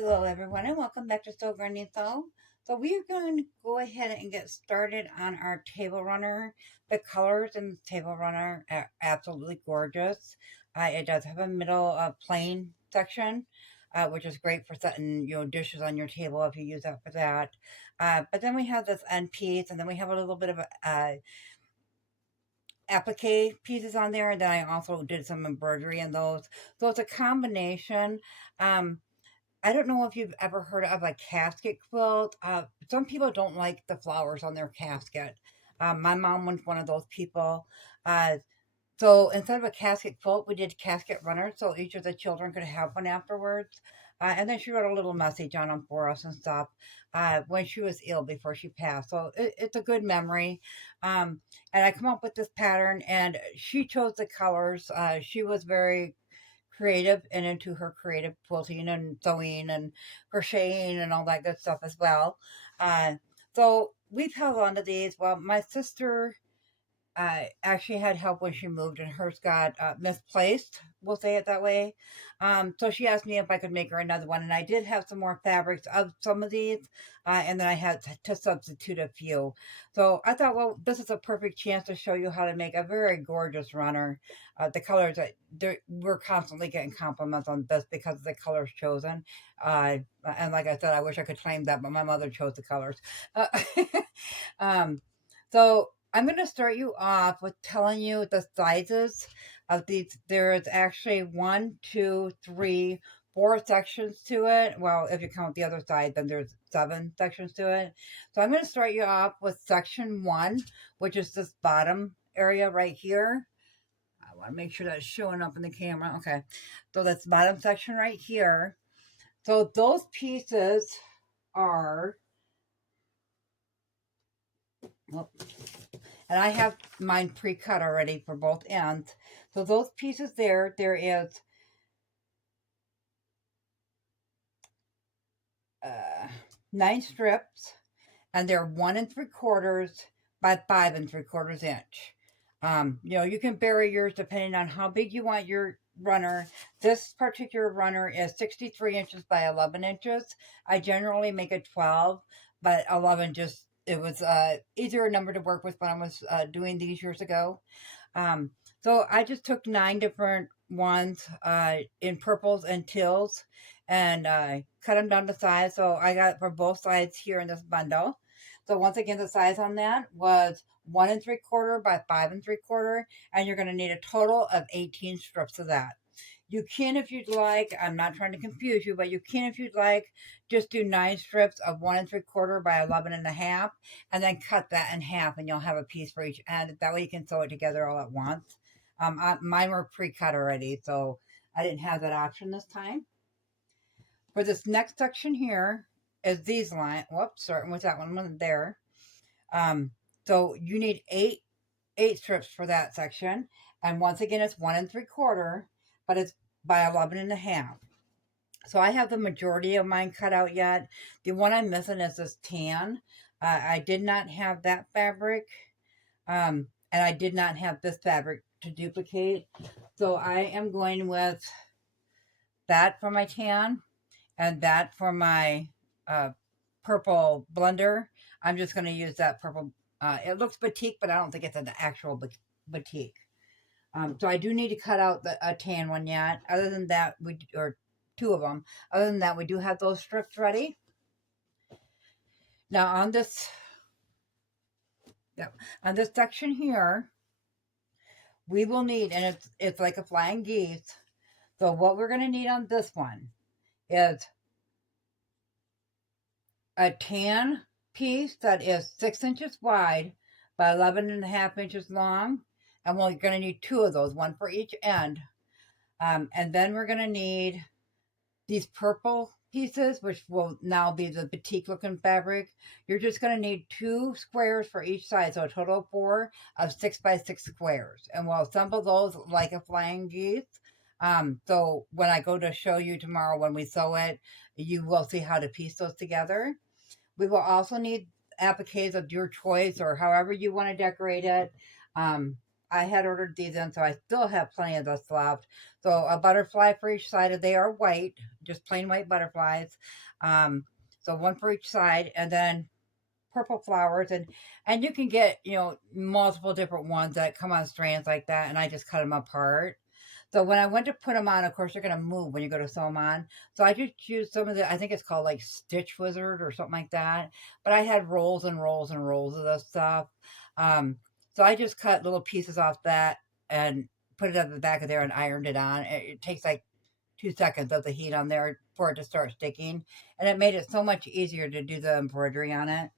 Hello, everyone, and welcome back to Still Grinding Soul. So we are going to go ahead and get started on our table runner. The colors in the table runner are absolutely gorgeous. It does have a middle plain section, which is great for setting dishes on your table if you use that for that. But then we have this end piece, and then we have a little bit of applique pieces on there, and then I also did some embroidery in those. So it's a combination. Um, I don't know if you've ever heard of a casket quilt. Some people don't like the flowers on their casket. My mom was one of those people. Uh, so instead of a casket quilt, we did casket runners, so each of the children could have one afterwards. And then she wrote a little message on them for us and stuff when she was ill before she passed. So it's a good memory. And I come up with this pattern, and she chose the colors. She was very creative and into her creative quilting and sewing and crocheting and all that good stuff as well. Uh, so we've held on to these. Well, my sister actually had help when she moved, and hers got misplaced. We'll say it that way. So she asked me if I could make her another one, and I did have some more fabrics of some of these, and then I had to substitute a few. So I thought, well, this is a perfect chance to show you how to make a very gorgeous runner. The colors that we're constantly getting compliments on this because of the colors chosen. And like I said, I wish I could claim that, but my mother chose the colors. Uh, um, so I'm going to start you off with telling you the sizes of these. There's actually one, two, three, four sections to it. Well, if you count the other side, then there's seven sections to it. So I'm going to start you off with section one, which is this bottom area right here. I want to make sure that's showing up in the camera. Okay. So that's the bottom section right here. So those pieces are, well, and I have mine pre-cut already for both ends. So those pieces there is uh, 9 strips, and they're 1 3/4 by 5 3/4 inch. You can vary yours depending on how big you want your runner. This particular runner is 63 inches by 11 inches. I generally make it 12, but 11 just it was easier number to work with when I was doing these years ago. Um, so I just took 9 different ones in purples and teals and cut them down to size. So I got it for both sides here in this bundle. So once again, the size on that was 1 3/4 by 5 3/4, and you're going to need a total of 18 strips of that. You can, if you'd like, I'm not trying to confuse you, but you can, if you'd like, just do 9 strips of 1 3/4 by 11 1/2, and then cut that in half, and you'll have a piece for each end. That way you can sew it together all at once. Mine were pre-cut already, so I didn't have that option this time. For this next section here is these lines. Whoops, starting with that one there. Um, so you need eight strips for that section, and once again, it's 1 3/4, but it's by 11 1/2. So I have the majority of mine cut out yet. The one I'm missing is this tan. I did not have that fabric, and I did not have this fabric to duplicate. So I am going with that for my tan and that for my uh, purple blender. I'm just going to use that purple. It looks batik, but I don't think it's an actual batik. So I do need to cut out a tan one yet. Other than that, or two of them. Other than that, we do have those strips ready. Now on this, yep, on this section here, we will need, and it's like a flying geese. So what we're going to need on this one is a tan piece that is 6 inches wide by 11 1/2 inches long, and we're going to need two of those, one for each end. And then we're going to need these purple pieces, which will now be the batik looking fabric. You're just going to need 2 squares for each side, so a total of 4 of 6 by 6 squares. And we'll assemble those like a flying geese. So when I go to show you tomorrow when we sew it, you will see how to piece those together. We will also need appliques of your choice or however you want to decorate it. I had ordered these in, so I still have plenty of this left. So a butterfly for each side. They are white, just plain white butterflies. Um, so one for each side, and then purple flowers, and you can get, multiple different ones that come on strands like that, and I just cut them apart. So when I went to put them on, of course they're gonna move when you go to sew them on. So I just used some of the, I think it's called like Stitch Wizard or something like that. But I had rolls and rolls and rolls of this stuff. Um, so I just cut little pieces off that and put it at the back of there and ironed it on. It takes like 2 seconds of the heat on there for it to start sticking, and it made it so much easier to do the embroidery on it.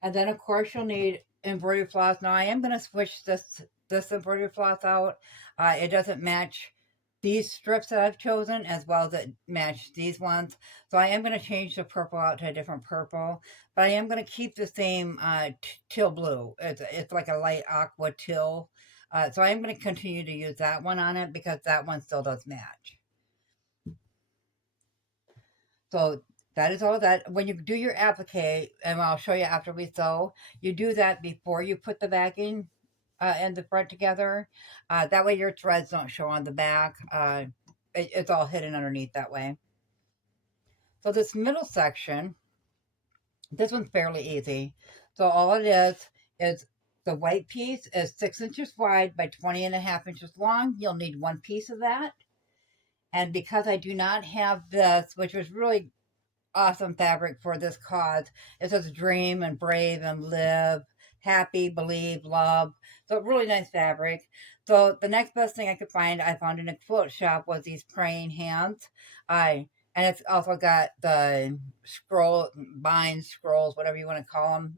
And then of course you'll need embroidery floss. Now I am going to switch this embroidery floss out. It doesn't match these strips that I've chosen as well as it match these ones. So I am going to change the purple out to a different purple, but I am going to keep the same teal blue. It's like a light aqua teal. So I am going to continue to use that one on it because that one still does match. So that is all that. When you do your applique, and I'll show you after we sew, you do that before you put the backing and the front together. That way your threads don't show on the back. It's all hidden underneath that way. So this middle section, this one's fairly easy. So all it is the white piece is 6 inches wide by 20.5 inches long. You'll need one piece of that. And because I do not have this, which was really awesome fabric for this cause. It says dream and brave and live, happy, believe, love. So really nice fabric. So the next best thing I could find, I found in a quilt shop, was these praying hands. And it's also got the bind scrolls, whatever you want to call them,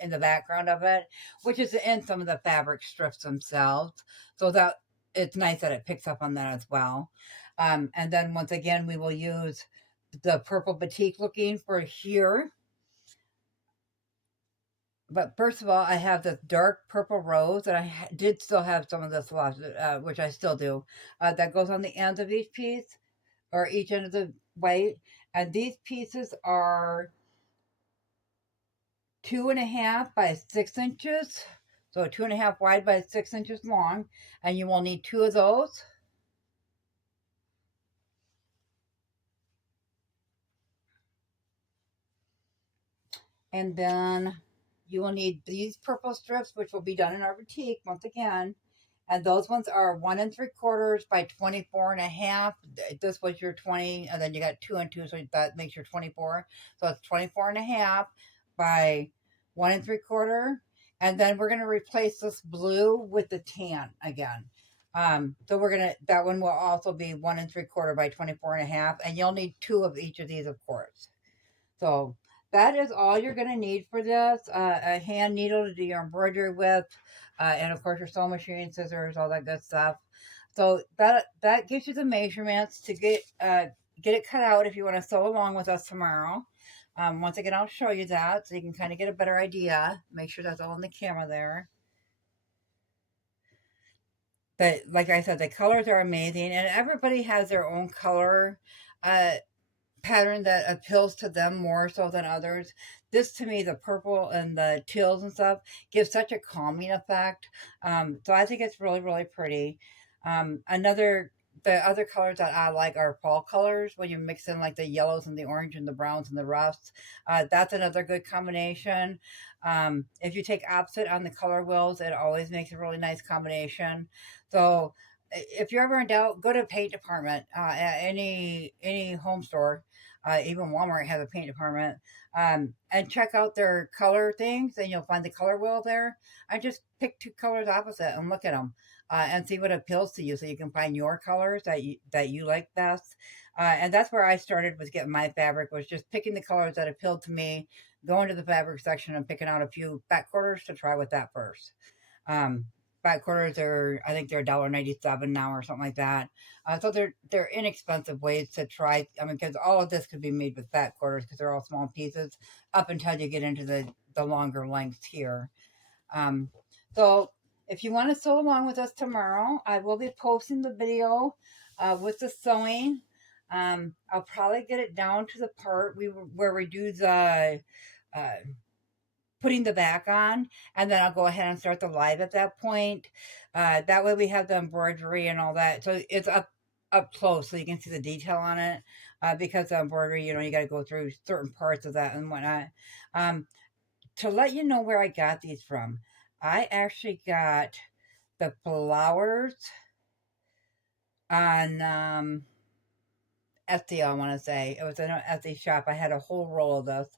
in the background of it, which is in some of the fabric strips themselves. So that it's nice that it picks up on that as well. And then once again, we will use the purple batik looking for here. But first of all, I have this dark purple rose, and I did still have some of this left, which I still do. That goes on the ends of each piece, or each end of the white. And these pieces are 2.5 by 6 inches. So 2.5 wide by 6 inches long. And you will need two of those. And then you will need these purple strips, which will be done in our boutique once again. And those ones are 1 3/4 by 24.5. This was your 20, and then you got 2 and 2, so that makes your 24. So it's 24.5 by 1 3/4. And then we're going to replace this blue with the tan again. So that one will also be 1 3/4 by 24.5, and you'll need two of each of these, of course. So that is all you're going to need for this. A hand needle to do your embroidery with, and of course your sewing machine, scissors, all that good stuff. So that gives you the measurements to get it cut out if you want to sew along with us tomorrow. Once again, I'll show you that so you can kind of get a better idea. Make sure that's all in the camera there. But like I said, the colors are amazing, and everybody has their own color pattern that appeals to them more so than others. This, to me, the purple and the teals and stuff, gives such a calming effect. So I think it's really, really pretty. The other colors that I like are fall colors, when you mix in like the yellows and the orange and the browns and the rusts. That's another good combination. If you take opposite on the color wheels, it always makes a really nice combination. So if you're ever in doubt, go to paint department at any home store. Even Walmart has a paint department, and check out their color things, and you'll find the color wheel there. I just pick two colors opposite and look at them, and see what appeals to you, so you can find your colors that you like best. And that's where I started, was getting my fabric, was just picking the colors that appealed to me, going to the fabric section and picking out a few back quarters to try with that first. Um, Back quarters are, I think they're $1.97 now or something like that. So they're inexpensive ways to try. I mean, because all of this could be made with fat quarters because they're all small pieces up until you get into the longer lengths here. Um, so if you want to sew along with us tomorrow, I will be posting the video with the sewing. I'll probably get it down to the part where we do the putting the back on, and then I'll go ahead and start the live at that point. That way we have the embroidery and all that. So it's up close so you can see the detail on it. Because the embroidery, you got to go through certain parts of that and whatnot. Um, to let you know where I got these from, I actually got the flowers on Etsy, I want to say. It was an Etsy shop. I had a whole roll of this,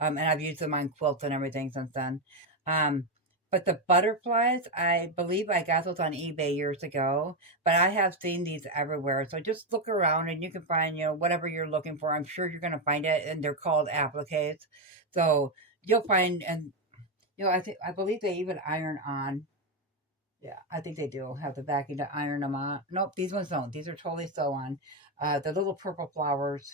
and I've used them on quilts and everything since then. Um, but the butterflies, I believe I got those on eBay years ago, but I have seen these everywhere. So just look around and you can find, whatever you're looking for. I'm sure you're going to find it, and they're called appliques. So you'll find, and I believe they even iron on. Yeah, I think they do have the backing to iron them on. Nope, these ones don't. These are totally sew on. The little purple flowers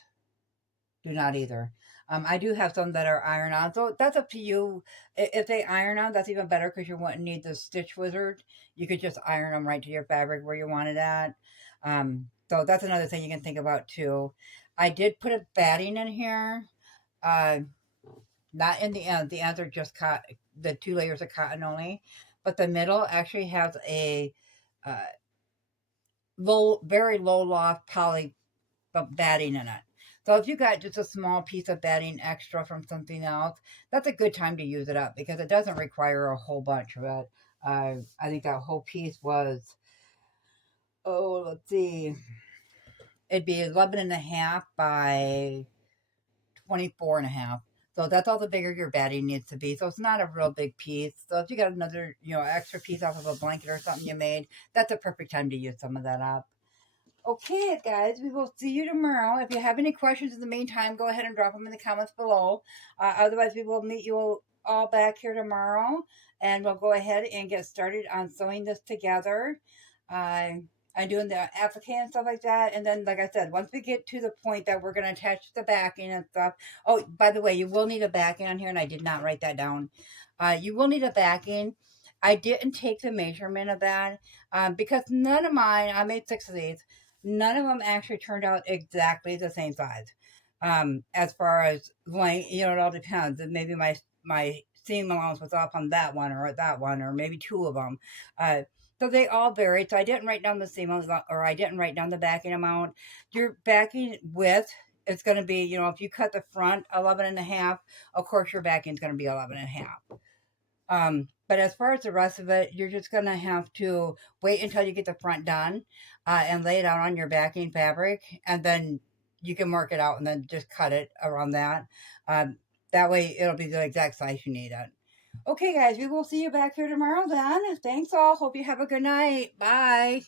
do not either. I do have some that are iron on, so that's up to you. If they iron on, that's even better because you wouldn't need the Stitch Wizard. You could just iron them right to your fabric where you want it at. So that's another thing you can think about too. I did put a batting in here. Uh, Not in the end. The ends are just the 2 layers of cotton only, but the middle actually has a uh, very low loft poly batting in it. So if you got just a small piece of batting extra from something else, that's a good time to use it up because it doesn't require a whole bunch of it. I think that whole piece was, let's see, it'd be 11 and a half by 24 and a half. So that's all the bigger your batting needs to be. So it's not a real big piece. So if you got another, extra piece off of a blanket or something you made, that's a perfect time to use some of that up. Okay, guys, we will see you tomorrow. If you have any questions in the meantime, go ahead and drop them in the comments below. Otherwise, we will meet you all back here tomorrow, and we'll go ahead and get started on sewing this together. I'm doing the applique and stuff like that. And then, like I said, once we get to the point that we're going to attach the backing and stuff. Oh, by the way, you will need a backing on here, and I did not write that down. You will need a backing. I didn't take the measurement of that because none of mine, I made 6 of these, none of them actually turned out exactly the same size. As far as length, it all depends. And maybe my seam allowance was off on that one, or maybe 2 of them. So they all varied. So I didn't write down the seam allowance, or I didn't write down the backing amount. Your backing width is going to be, if you cut the front 11 and a half, of course your backing is going to be 11 and a half. But as far as the rest of it, you're just going to have to wait until you get the front done and lay it out on your backing fabric. And then you can mark it out and then just cut it around that. That way it'll be the exact size you need it. Okay, guys, we will see you back here tomorrow then. Thanks all. Hope you have a good night. Bye.